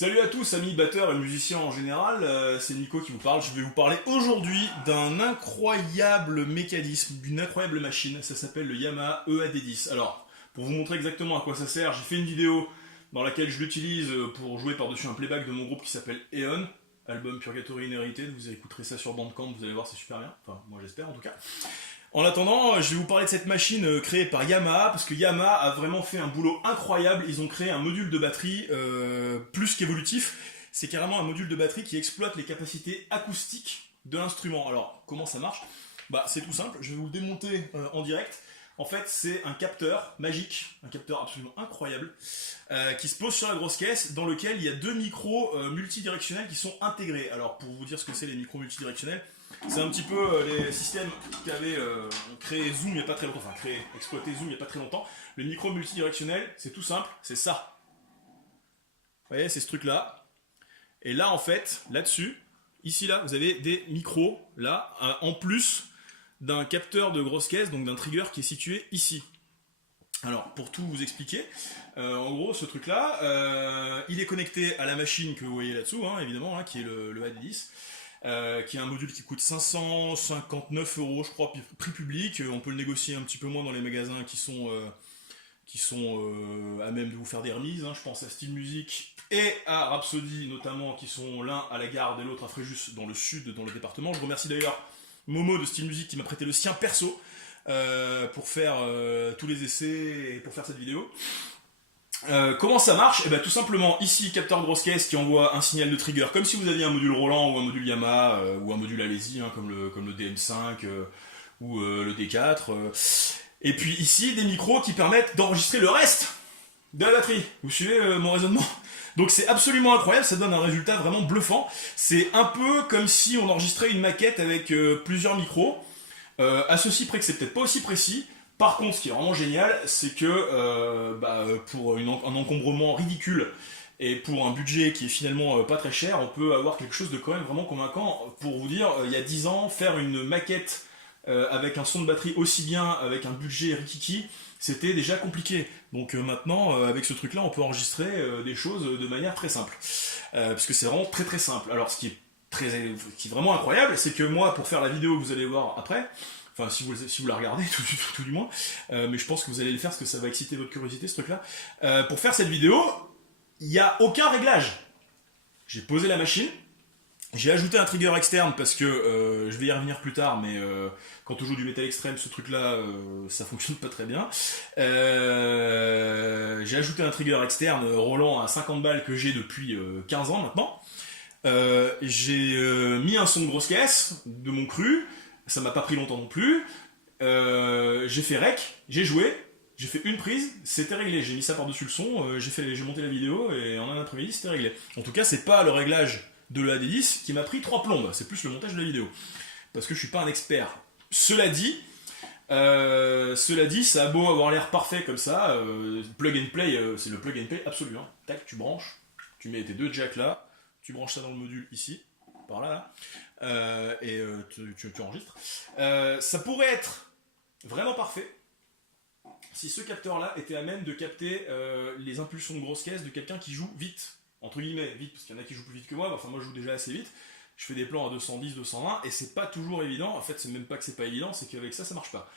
Salut à tous, amis batteurs et musiciens en général, c'est Nico qui vous parle. Je vais vous parler aujourd'hui d'un incroyable mécanisme, d'une incroyable machine. Ça s'appelle le Yamaha EAD10. Alors, pour vous montrer exactement à quoi ça sert, j'ai fait une vidéo dans laquelle je l'utilise pour jouer par-dessus un playback de mon groupe qui s'appelle Eon, album Purgatory Inherited. Vous écouterez ça sur Bandcamp, vous allez voir, c'est super bien. Enfin, moi j'espère en tout cas. En attendant, je vais vous parler de cette machine créée par Yamaha, parce que Yamaha a vraiment fait un boulot incroyable. Ils ont créé un module de batterie plus qu'évolutif. C'est carrément un module de batterie qui exploite les capacités acoustiques de l'instrument. Alors, comment ça marche? Bah, c'est tout simple, je vais vous le démonter en direct. En fait, c'est un capteur magique, un capteur absolument incroyable, qui se pose sur la grosse caisse, dans lequel il y a deux micros multidirectionnels qui sont intégrés. Alors, pour vous dire ce que c'est les micros multidirectionnels, c'est un petit peu les systèmes qu'avait créé Zoom il n'y a pas très longtemps, exploité Zoom il n'y a pas très longtemps. Le micro multidirectionnel, c'est tout simple, c'est ça. Vous voyez, c'est ce truc-là. Et là, en fait, là-dessus, ici, là, vous avez des micros, là, en plus d'un capteur de grosse caisse, donc d'un trigger qui est situé ici. Alors, pour tout vous expliquer, en gros, ce truc-là, il est connecté à la machine que vous voyez là-dessous, hein, évidemment, hein, qui est le AD10. Qui est un module qui coûte 559 euros, je crois, prix public. On peut le négocier un petit peu moins dans les magasins qui sont à même de vous faire des remises. Hein. Je pense à Style Music et à Rhapsody, notamment, qui sont l'un à la Garde et l'autre à Fréjus, dans le sud, dans le département. Je remercie d'ailleurs Momo de Style Music qui m'a prêté le sien perso pour faire tous les essais et pour faire cette vidéo. Comment ça marche? Eh ben, tout simplement, ici, capteur grosse caisse qui envoie un signal de trigger, comme si vous aviez un module Roland ou un module Yamaha ou un module Alési, hein, comme le DM5 ou le D4. Et puis ici, des micros qui permettent d'enregistrer le reste de la batterie. Vous suivez mon raisonnement? Donc c'est absolument incroyable, ça donne un résultat vraiment bluffant. C'est un peu comme si on enregistrait une maquette avec plusieurs micros. À ceci près que c'est peut-être pas aussi précis. Par contre, ce qui est vraiment génial, c'est que pour un encombrement ridicule et pour un budget qui est finalement pas très cher, on peut avoir quelque chose de quand même vraiment convaincant. Pour vous dire, il y a 10 ans, faire une maquette avec un son de batterie aussi bien, avec un budget rikiki, c'était déjà compliqué. Donc maintenant, avec ce truc-là, on peut enregistrer des choses de manière très simple. Parce que c'est vraiment très très simple. Alors, ce qui est vraiment incroyable, c'est que moi, pour faire la vidéo que vous allez voir après, enfin, si vous la regardez, tout du moins. Mais je pense que vous allez le faire parce que ça va exciter votre curiosité, ce truc-là. Pour faire cette vidéo, il n'y a aucun réglage. J'ai posé la machine. J'ai ajouté un trigger externe parce que je vais y revenir plus tard, mais quand on joue du métal extrême, ce truc-là, ça fonctionne pas très bien. J'ai ajouté un trigger externe Roland à 50 balles que j'ai depuis 15 ans maintenant. J'ai mis un son de grosse caisse de mon cru. Ça m'a pas pris longtemps non plus. J'ai fait rec, j'ai joué, j'ai fait une prise, c'était réglé. J'ai mis ça par-dessus le son, j'ai monté la vidéo et en un après-midi c'était réglé. En tout cas, c'est pas le réglage de l'AD10 qui m'a pris 3 plombes, c'est plus le montage de la vidéo. Parce que je suis pas un expert. Cela dit, ça a beau avoir l'air parfait comme ça, plug and play, c'est le plug and play absolu. Hein. Tac, tu branches, tu mets tes deux jacks là, tu branches ça dans le module ici, par là, là. Tu enregistres. Ça pourrait être vraiment parfait si ce capteur-là était à même de capter les impulsions de grosse caisse de quelqu'un qui joue vite, entre guillemets vite, parce qu'il y en a qui jouent plus vite que moi. Enfin, moi je joue déjà assez vite. Je fais des plans à 210, 220 et c'est pas toujours évident. En fait, c'est même pas que c'est pas évident, c'est qu'avec ça marche pas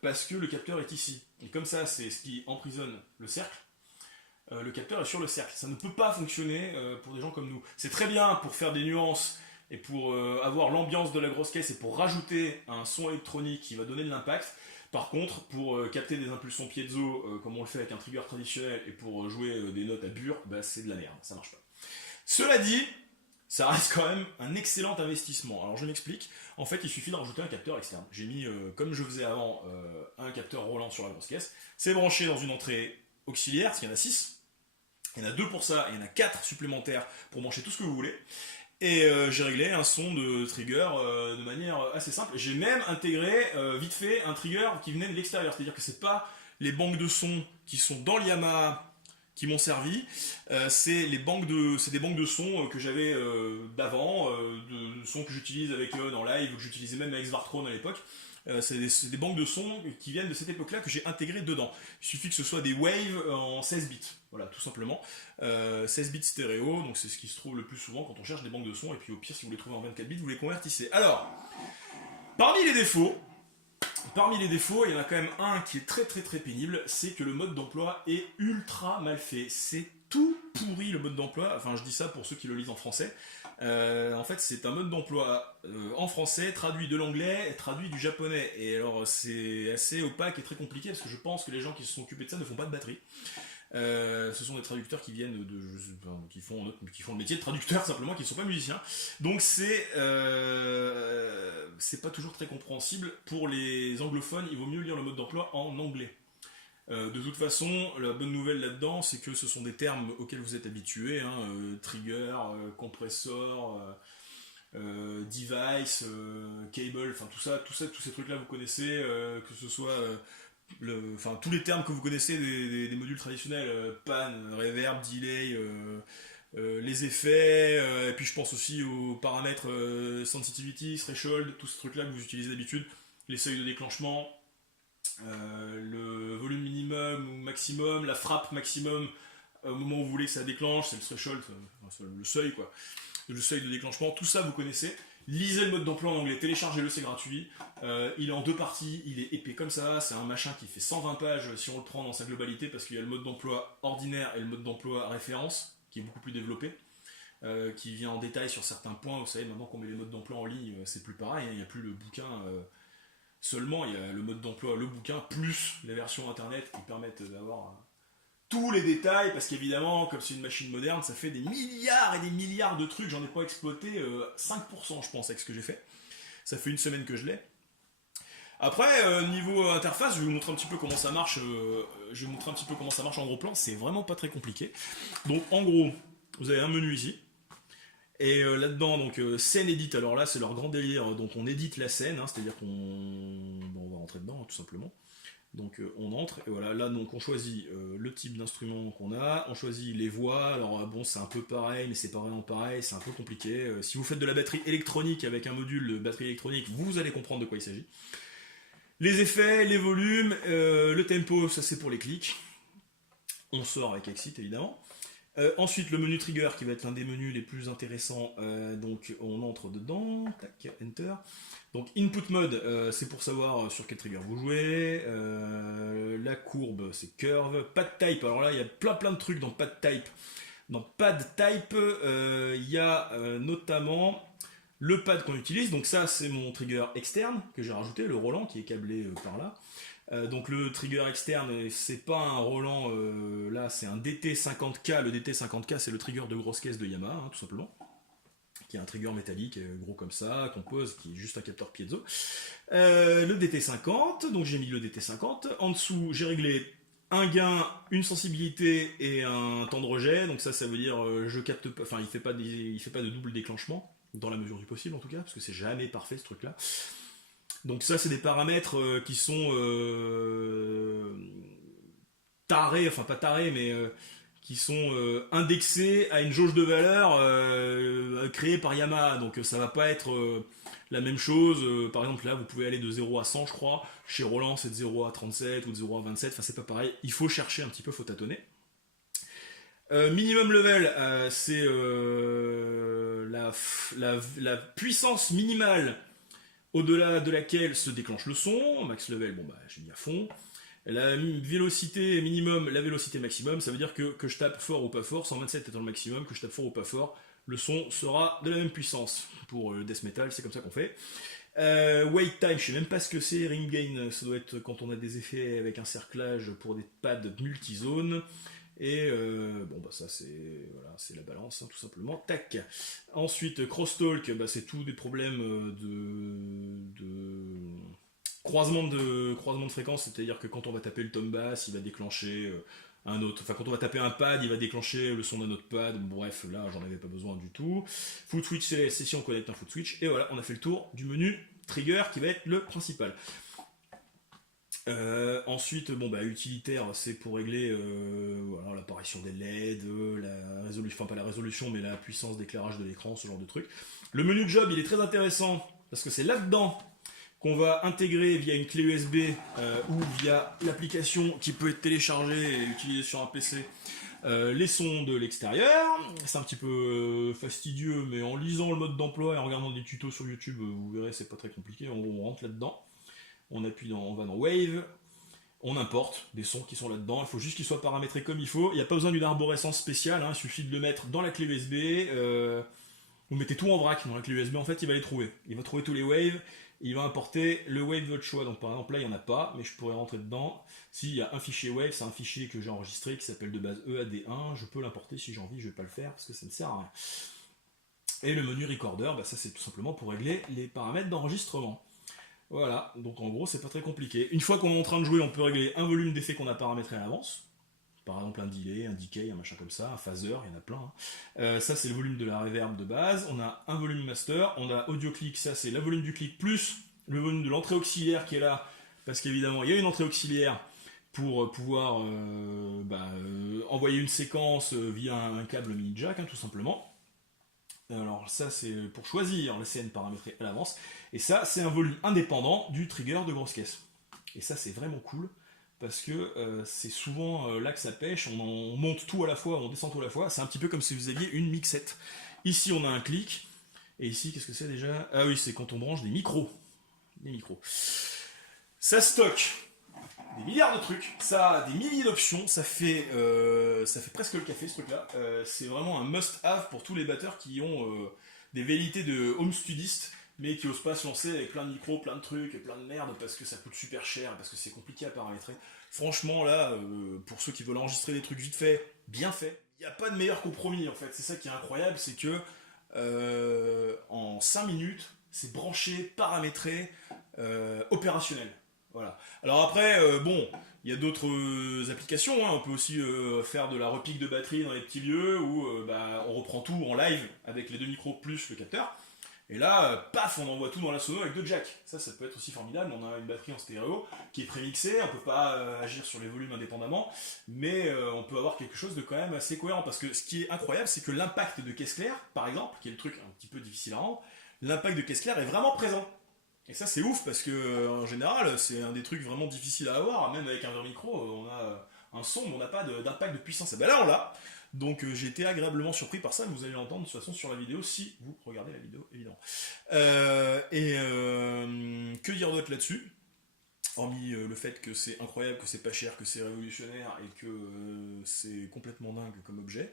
parce que le capteur est ici et comme ça, c'est ce qui emprisonne le cercle. Le capteur est sur le cercle. Ça ne peut pas fonctionner pour des gens comme nous. C'est très bien pour faire des nuances et pour avoir l'ambiance de la grosse caisse et pour rajouter un son électronique qui va donner de l'impact. Par contre, pour capter des impulsions piezo comme on le fait avec un trigger traditionnel et pour jouer des notes à bure, bah, c'est de la merde, ça marche pas. Cela dit, ça reste quand même un excellent investissement. Alors je m'explique, en fait il suffit de rajouter un capteur externe. J'ai mis, comme je faisais avant, un capteur Roland sur la grosse caisse. C'est branché dans une entrée auxiliaire, parce qu'il y en a 6. Il y en a 2 pour ça, et il y en a 4 supplémentaires pour brancher tout ce que vous voulez. Et j'ai réglé un son de trigger de manière assez simple. J'ai même intégré vite fait un trigger qui venait de l'extérieur. C'est-à-dire que c'est pas les banques de son qui sont dans le Yamaha qui m'ont servi. C'est des banques de son que j'avais d'avant, de sons que j'utilise avec Eon en live, que j'utilisais même avec Svartkrone à l'époque. C'est des banques de sons qui viennent de cette époque-là que j'ai intégrées dedans. Il suffit que ce soit des waves en 16 bits, voilà, tout simplement. 16 bits stéréo, donc c'est ce qui se trouve le plus souvent quand on cherche des banques de sons, et puis au pire, si vous les trouvez en 24 bits, vous les convertissez. Alors, parmi les défauts, il y en a quand même un qui est très très très pénible, c'est que le mode d'emploi est ultra mal fait. C'est tout pourri le mode d'emploi, enfin je dis ça pour ceux qui le lisent en français. En fait c'est un mode d'emploi en français, traduit de l'anglais, traduit du japonais. Et alors c'est assez opaque et très compliqué parce que je pense que les gens qui se sont occupés de ça ne font pas de batterie. Ce sont des traducteurs qui viennent qui font le métier de traducteur simplement, qui ne sont pas musiciens. Donc c'est pas toujours très compréhensible pour les anglophones. Il vaut mieux lire le mode d'emploi en anglais. De toute façon, la bonne nouvelle là-dedans, c'est que ce sont des termes auxquels vous êtes habitués, hein, trigger, compressor, device, cable, enfin tous ces trucs-là vous connaissez, que ce soit tous les termes que vous connaissez des modules traditionnels, pan, reverb, delay, les effets, et puis je pense aussi aux paramètres sensitivity, threshold, tous ces trucs-là que vous utilisez d'habitude, les seuils de déclenchement, le volume minimum ou maximum, la frappe maximum au moment où vous voulez que ça déclenche, c'est le threshold, le seuil quoi, le seuil de déclenchement, tout ça vous connaissez. Lisez le mode d'emploi en anglais, téléchargez-le, c'est gratuit. Il est en 2 parties, il est épais comme ça, c'est un machin qui fait 120 pages si on le prend dans sa globalité, parce qu'il y a le mode d'emploi ordinaire et le mode d'emploi référence, qui est beaucoup plus développé, qui vient en détail sur certains points. Vous savez, maintenant qu'on met les modes d'emploi en ligne, c'est plus pareil, hein, il n'y a plus le bouquin seulement, il y a le mode d'emploi, le bouquin, plus les versions internet qui permettent d'avoir tous les détails, parce qu'évidemment, comme c'est une machine moderne, ça fait des milliards et des milliards de trucs. J'en ai pas exploité 5%, je pense, avec ce que j'ai fait. Ça fait une semaine que je l'ai. Après, niveau interface, je vais vous montrer un petit peu comment ça marche. En gros plan. C'est vraiment pas très compliqué. Donc, en gros, vous avez un menu ici. Et là-dedans, donc scène edit. Alors là, c'est leur grand délire. Donc, on édite la scène, hein, c'est-à-dire on va rentrer dedans, hein, tout simplement. Donc on entre, et voilà, là donc on choisit le type d'instrument qu'on a, on choisit les voix. Alors bon, c'est un peu pareil, mais c'est pas vraiment pareil, c'est un peu compliqué. Si vous faites de la batterie électronique avec un module de batterie électronique, vous allez comprendre de quoi il s'agit. Les effets, les volumes, le tempo, ça c'est pour les clics. On sort avec Exit évidemment. Ensuite le menu trigger qui va être l'un des menus les plus intéressants, donc on entre dedans, tac, enter. Donc input mode, c'est pour savoir sur quel trigger vous jouez, la courbe c'est curve, pad type, alors là il y a plein de trucs dans pad type. Dans pad type, il y a notamment le pad qu'on utilise, donc ça c'est mon trigger externe que j'ai rajouté, le Roland qui est câblé par là. Donc le trigger externe, c'est pas un Roland, là c'est un DT50K. Le DT50K c'est le trigger de grosse caisse de Yamaha, hein, tout simplement, qui est un trigger métallique gros comme ça, qu'on pose, qui est juste un capteur piezo. Le DT50, donc j'ai mis le DT50. En dessous j'ai réglé un gain, une sensibilité et un temps de rejet. Donc ça veut dire je capte pas, enfin il fait pas de double déclenchement, dans la mesure du possible en tout cas, parce que c'est jamais parfait ce truc là. Donc ça c'est des paramètres qui sont tarés, enfin pas tarés, mais qui sont indexés à une jauge de valeur créée par Yamaha. Donc ça va pas être la même chose. Par exemple là vous pouvez aller de 0 à 100 je crois. Chez Roland c'est de 0 à 37 ou de 0 à 27. Enfin c'est pas pareil. Il faut chercher un petit peu, faut tâtonner. Minimum level, c'est la puissance minimale au-delà de laquelle se déclenche le son. Max level, bon bah j'ai mis à fond. La vélocité minimum, la vélocité maximum, ça veut dire que je tape fort ou pas fort, 127 étant le maximum, que je tape fort ou pas fort, le son sera de la même puissance. Pour le death metal, c'est comme ça qu'on fait. Wait time, je sais même pas ce que c'est. Ring gain, ça doit être quand on a des effets avec un cerclage pour des pads multizone. Et bon bah ça c'est voilà, c'est la balance, hein, tout simplement. Tac. Ensuite crosstalk, bah, c'est tout des problèmes de croisement de fréquence, c'est-à-dire que quand on va taper le tom bass, il va déclencher un autre. Enfin quand on va taper un pad, il va déclencher le son d'un autre pad. Bref, là j'en avais pas besoin du tout. Foot switch, c'est si on connecte un foot switch. Et voilà, on a fait le tour du menu trigger qui va être le principal. Ensuite, bon bah utilitaire, c'est pour régler voilà, l'apparition des LED, la résolution, enfin pas la résolution, mais la puissance d'éclairage de l'écran, ce genre de truc. Le menu job, il est très intéressant parce que c'est là-dedans qu'on va intégrer via une clé USB ou via l'application qui peut être téléchargée et utilisée sur un PC. Les sons de l'extérieur, c'est un petit peu fastidieux, mais en lisant le mode d'emploi et en regardant des tutos sur YouTube, vous verrez, c'est pas très compliqué. On rentre là-dedans, on va dans Wave, on importe des sons qui sont là-dedans. Il faut juste qu'ils soient paramétrés comme il faut. Il n'y a pas besoin d'une arborescence spéciale, hein. Il suffit de le mettre dans la clé USB. Vous mettez tout en vrac dans la clé USB, en fait, il va les trouver. Il va trouver tous les waves. Il va importer le wave de votre choix. Donc par exemple là il n'y en a pas, mais je pourrais rentrer dedans. S'il y a un fichier wave, c'est un fichier que j'ai enregistré qui s'appelle de base EAD1. Je peux l'importer si j'ai envie, je vais pas le faire parce que ça ne sert à rien. Et le menu recorder, bah ça c'est tout simplement pour régler les paramètres d'enregistrement. Voilà, donc en gros c'est pas très compliqué. Une fois qu'on est en train de jouer, on peut régler un volume d'effet qu'on a paramétré à l'avance. Par exemple un delay, un decay, un machin comme ça, un phaser, il y en a plein. Ça c'est le volume de la reverb de base. On a un volume master, on a audio click, ça c'est le volume du click plus le volume de l'entrée auxiliaire qui est là, parce qu'évidemment il y a une entrée auxiliaire pour pouvoir envoyer une séquence via un câble mini jack, hein, tout simplement. Alors ça c'est pour choisir les scènes paramétrées à l'avance. Et ça c'est un volume indépendant du trigger de grosse caisse. Et ça c'est vraiment cool. Parce que c'est souvent là que ça pêche, on monte tout à la fois, on descend tout à la fois, c'est un petit peu comme si vous aviez une mixette. Ici on a un clic, et ici qu'est-ce que c'est déjà? Ah oui, c'est quand on branche des micros. Des micros. Ça stocke des milliards de trucs, ça a des milliers d'options, ça fait presque le café ce truc-là. C'est vraiment un must-have pour tous les batteurs qui ont des velléités de home studiste, mais qui osent pas se lancer avec plein de micros, plein de trucs et plein de merde parce que ça coûte super cher, parce que c'est compliqué à paramétrer. Franchement là, pour ceux qui veulent enregistrer des trucs vite fait, bien fait, il n'y a pas de meilleur compromis en fait. C'est ça qui est incroyable, c'est que en 5 minutes, c'est branché, paramétré, opérationnel. Voilà. Alors après, il y a d'autres applications, hein. On peut aussi faire de la repique de batterie dans les petits lieux où on reprend tout en live avec les deux micros plus le capteur. Et là, paf, on envoie tout dans la sono avec deux jacks. Ça peut être aussi formidable. On a une batterie en stéréo qui est prémixée. On peut pas agir sur les volumes indépendamment, mais on peut avoir quelque chose de quand même assez cohérent. Parce que ce qui est incroyable, c'est que l'impact de caisse claire, par exemple, qui est le truc un petit peu difficile à rendre, l'impact de caisse claire est vraiment présent. Et ça, c'est ouf parce que en général, c'est un des trucs vraiment difficiles à avoir. Même avec un vrai micro, on a un son, mais on n'a pas d'impact de puissance. Et ben là, on l'a. Donc j'ai été agréablement surpris par ça, vous allez l'entendre de toute façon sur la vidéo si vous regardez la vidéo évidemment. Que dire d'autre là-dessus? Hormis le fait que c'est incroyable, que c'est pas cher, que c'est révolutionnaire et que c'est complètement dingue comme objet.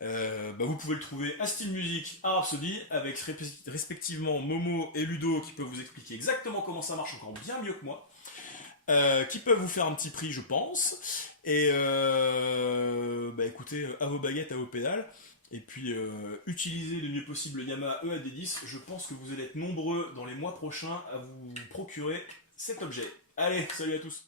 Vous pouvez le trouver à Steel Music, à Rhapsody, avec respectivement Momo et Ludo qui peuvent vous expliquer exactement comment ça marche encore bien mieux que moi. Qui peuvent vous faire un petit prix, je pense. Et écoutez, à vos baguettes, à vos pédales. Et puis, utilisez le mieux possible le Yamaha EAD10. Je pense que vous allez être nombreux dans les mois prochains à vous procurer cet objet. Allez, salut à tous!